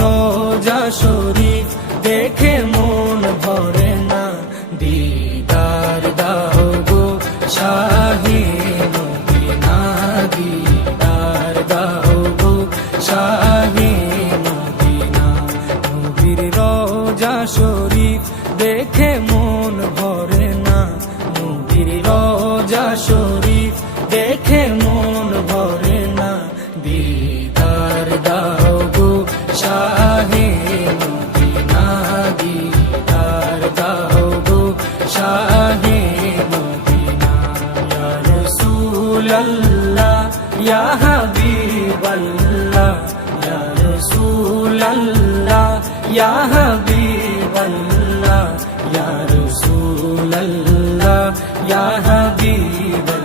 রোজা শরীফ দেখে মন ভরে না, দিদার দাও গো শাহে মদিনা, দিদার দাও গো শাহে মদিনা। নবীর রোজা শরীফ দেখে মন ভরে না, নবীর রোজা শরীফ দেখে মন ভরে না, দিদার দাও গো শাহে মদিনা, দিদার দাও গো শাহে মদিনা। ইয়া রাসূলাল্লাহ ইয়া হাবিবাল্লাহ, ইয়া রাসূলাল্লাহ ইয়া হাবিবাল্লাহ, ইয়া রাসূলাল্লাহ ইয়া হাবিবাল্লাহ।